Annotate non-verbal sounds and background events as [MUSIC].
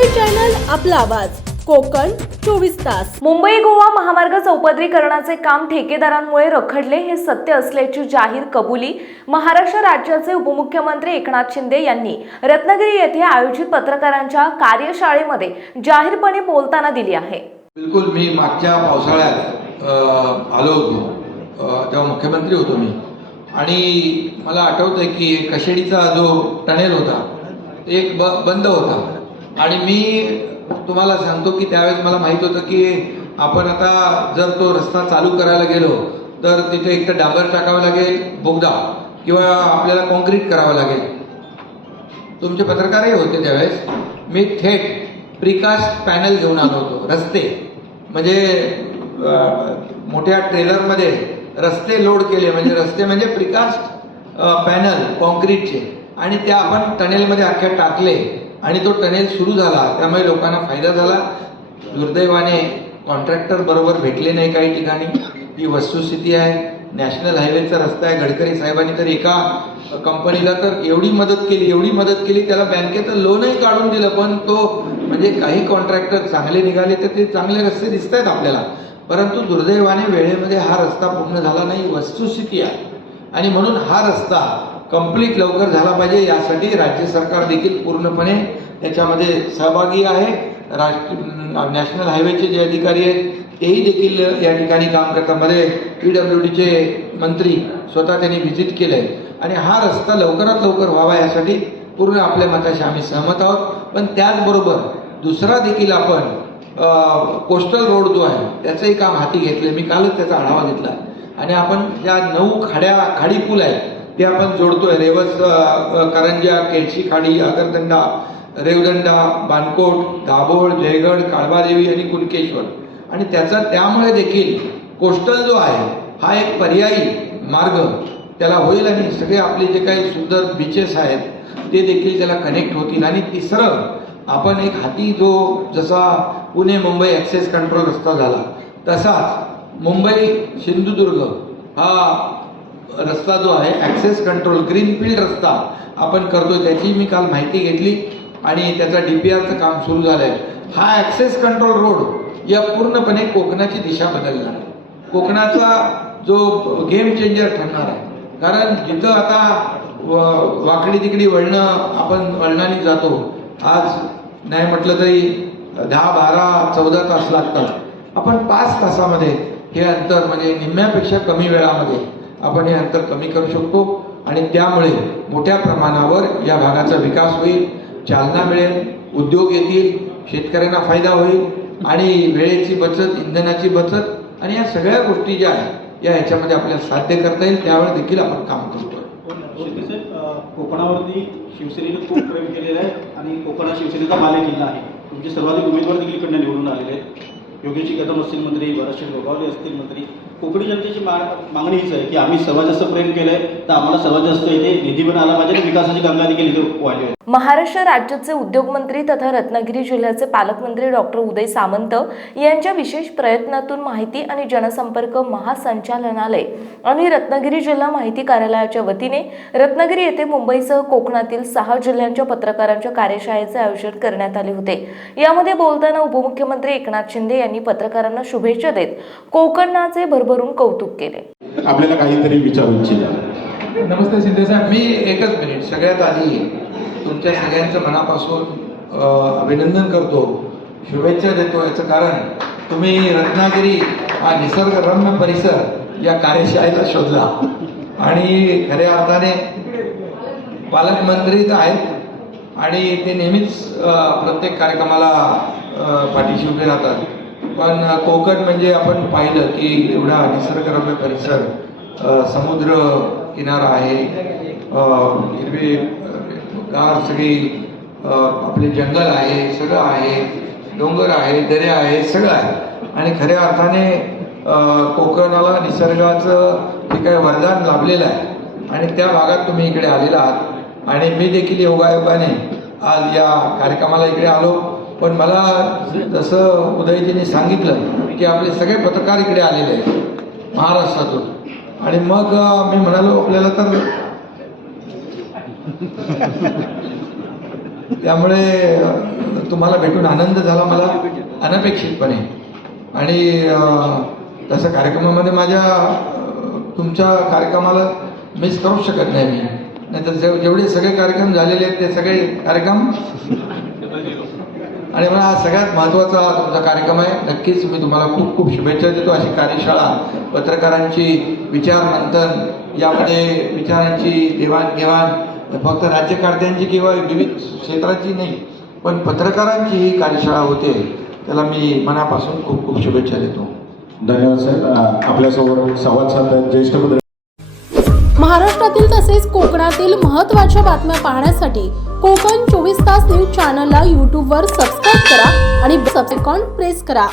आपला आवाज. कोकण चोवीस तास. मुंबई गोवा महामार्ग चौपदरीकरणाचे काम ठेकेदारांमुळे रखडले हे सत्य असल्याची जाहीर कबुली महाराष्ट्र राज्याचे उपमुख्यमंत्री एकनाथ शिंदे यांनी रत्नागिरी येथे आयोजित पत्रकारांच्या कार्यशाळेमध्ये जाहीरपणे बोलताना दिली आहे. बिलकुल मी मागच्या पावसाळ्यात आलो होतो. तेव्हा मुख्यमंत्री होतो मी. आणि मला आठवतंय की कशेडीचा जो टनेल होता ते एक ब बंद होता. आणि मी तुम्हाला सांगतो की त्यावेळेस मला माहीत होतं की आपण आता जर तो रस्ता चालू करायला गेलो तर तिथे एक तर डांबर टाकावं लागेल बोगदा किंवा आपल्याला कॉन्क्रीट करावं लागेल. तुमचे पत्रकारही होते त्यावेळेस. मी थेट प्रिकास्ट पॅनल घेऊन आलो होतो रस्ते. म्हणजे मोठ्या ट्रेलरमध्ये रस्ते लोड केले म्हणजे रस्ते म्हणजे प्रिकास्ट पॅनल कॉन्क्रीटचे आणि त्या आपण टनेलमध्ये अख्ख्या टाकले. आणि तो टनेल सुरू झाला त्यामुळे लोकांना फायदा झाला. दुर्दैवाने कॉन्ट्रॅक्टर बरोबर भेटले नाही काही ठिकाणी. ही वस्तुस्थिती आहे. नॅशनल हायवेचा रस्ता आहे. गडकरी साहेबांनी तर एका कंपनीला तर एवढी मदत केली एवढी मदत केली त्याला बँकेचं लोनही काढून दिलं. पण तो म्हणजे काही कॉन्ट्रॅक्टर चांगले निघाले तर ते चांगले रस्ते दिसत आहेत आपल्याला. परंतु दुर्दैवाने वेळेमध्ये हा रस्ता पूर्ण झाला नाही. वस्तुस्थिती आहे. आणि म्हणून हा रस्ता कंप्लीट लवकर झाला पाहिजे. यासाठी राज्य सरकार देखील पूर्णपणे त्याच्यामध्ये सहभागी आहे. राष्ट्र नॅशनल हायवेचे जे अधिकारी आहेत तेही देखील या ठिकाणी काम करतात. मध्ये पी डब्ल्यू डीचे मंत्री स्वतः त्यांनी व्हिजिट केले आहे आणि हा रस्ता लवकरात लवकर व्हावा यासाठी पूर्ण आपल्या मताशी आम्ही सहमत आहोत. पण त्याचबरोबर दुसरा देखील आपण कोस्टल रोड जो आहे त्याचंही काम हाती घेतलं मी कालच त्याचा आढावा घेतला. आणि आपण ज्या नऊ खाड्या खाडी पूल आहेत ते आपण जोडतोय. रेवस करंजा केळशी खाडी आगरदंडा रेवदंडा बानकोट दाभोळ जयगड काळबादेवी आणि कुणकेश्वर. आणि त्याचा त्यामुळे देखील कोस्टल जो आहे हा एक पर्यायी मार्ग त्याला होईल आणि सगळे आपले जे काही सुंदर बीचेस आहेत ते देखील त्याला कनेक्ट होतील. आणि तिसरं आपण एक हाती जो जसा पुणे मुंबई ॲक्सेस कंट्रोल रस्ता झाला तसाच मुंबई सिंधुदुर्ग हा रस्ता जो आहे ॲक्सेस कंट्रोल ग्रीनफील्ड रस्ता आपण करतोय त्याची मी काल माहिती घेतली आणि त्याचा डी पी आरचं काम सुरू झालं आहे हा ॲक्सेस कंट्रोल रोड या पूर्णपणे कोकणाची दिशा बदलणार आहे. कोकणाचा जो गेम चेंजर ठरणार आहे. कारण जिथं आता व- वाकडी तिकडी वळणं आपण वळणाने जातो आज नाही म्हटलं तरी दहा बारा चौदा तास लागतात. आपण पाच तासामध्ये हे अंतर म्हणजे निम्म्यापेक्षा कमी वेळामध्ये आपण हे अंतर कमी करू शकतो आणि त्यामुळे मोठ्या प्रमाणावर या भागाचा विकास होईल चालना मिळेल उद्योग येतील शेतकऱ्यांना फायदा होईल आणि वेळेची बचत इंधनाची बचत आणि या सगळ्या गोष्टी ज्या आहेत या ह्याच्यामध्ये आपल्याला साध्य करता येईल. त्यावर देखील आपण काम करतो कोकणावरती शिवसेनेनं खूप प्रेम केलेलं आहे आणि कोकणात शिवसेनेचा माले किल्ला आहे. तुमचे सर्वाधिक उमेदवार देखील इकडनं निवडून आलेले आहेत. योगेश कदम असतील मंत्री भरतशेठ गोगावले असतील मंत्री कोकणी जनतेची मा मागणी हीच आहे की आम्ही सर्वात जास्त प्रेम केलंय तर आम्हाला सर्वात जास्त इथे निधी पण आला पाहिजे आणि विकासाची कामं देखील इथे व्हायला महाराष्ट्र राज्याचे उद्योगमंत्री तथा रत्नागिरी जिल्ह्याचे पालकमंत्री डॉक्टर उदय सामंत यांच्या विशेष प्रयत्नातून माहिती आणि जनसंपर्क महासंचालनालय आणि रत्नागिरी जिल्हा माहिती कार्यालयाच्या वतीने रत्नागिरी येथे मुंबईसह कोकणातील सहा जिल्ह्यांच्या पत्रकारांच्या कार्यशाळेचे आयोजन करण्यात आले होते. यामध्ये बोलताना उपमुख्यमंत्री एकनाथ शिंदे यांनी पत्रकारांना शुभेच्छा देत कोकणाचे भरभरून कौतुक केले. आपल्याला काहीतरी विचारू इच्छिता नमस्ते शिंदे साहेब मी एकच मिनिट सगळ्यात आधी तुमच्या सगळ्यांचं मनापासून अभिनंदन करतो. शुभेच्छा देतो याचं कारण तुम्ही रत्नागिरी हा निसर्गरम्य परिसर या कार्यशाळेला शोधला. आणि खऱ्या अर्थाने पालकमंत्री तर आहेत आणि ते नेहमीच प्रत्येक कार्यक्रमाला पाठीशी उभे राहतात. पण कोकण म्हणजे आपण पाहिलं की एवढा निसर्गरम्य परिसर समुद्र किनारा आहे हिरवे गार सगळी आपले जंगल आहे सगळं आहे डोंगर आहे दर्या आहे सगळं आहे. आणि खऱ्या अर्थाने कोकणाला निसर्गाचं जे काही वरदान लाभलेलं आहे. आणि त्या भागात तुम्ही इकडे आलेला आहात. आणि मी देखील योगायोगाने आज या कार्यक्रमाला इकडे आलो. पण मला जसं उदयजीने सांगितलं की आपले सगळे पत्रकार इकडे आलेले आहेत महाराष्ट्रातून. आणि मग मी म्हणालो आपल्याला तर [LAUGHS] त्यामुळे तुम्हाला भेटून आनंद झाला मला अनपेक्षितपणे. आणि तसं कार्यक्रमामध्ये माझ्या तुमच्या कार्यक्रमाला मिस करू शकत नाही मी. नाही तर जेव जेवढे सगळे कार्यक्रम झालेले आहेत ते सगळे कार्यक्रम. आणि मला हा सगळ्यात महत्त्वाचा तुमचा कार्यक्रम आहे. नक्कीच मी तुम्हाला खूप खूप शुभेच्छा देतो. अशी कार्यशाळा पत्रकारांची विचार मंथन यामध्ये विचारांची देवाणघेवाण फक्त राज्यकर्त्यांची किंवा विविध क्षेत्राची नाही पण पत्रकारांची ही कार्यशाळा होते त्याला मी मनापासून खूप खूप शुभेच्छा देतो. धन्यवाद अ, आपल्यासोबत संवाद साधतात ज्येष्ठ पत्रकार महाराष्ट्रातील तसेच कोकणातील महत्त्वाच्या बातम्या पाहण्यासाठी कोकण चोवीस तास न्यूज चॅनलला यूट्यूबवर सबस्क्राईब करा आणि सबसेकॉन प्रेस करा.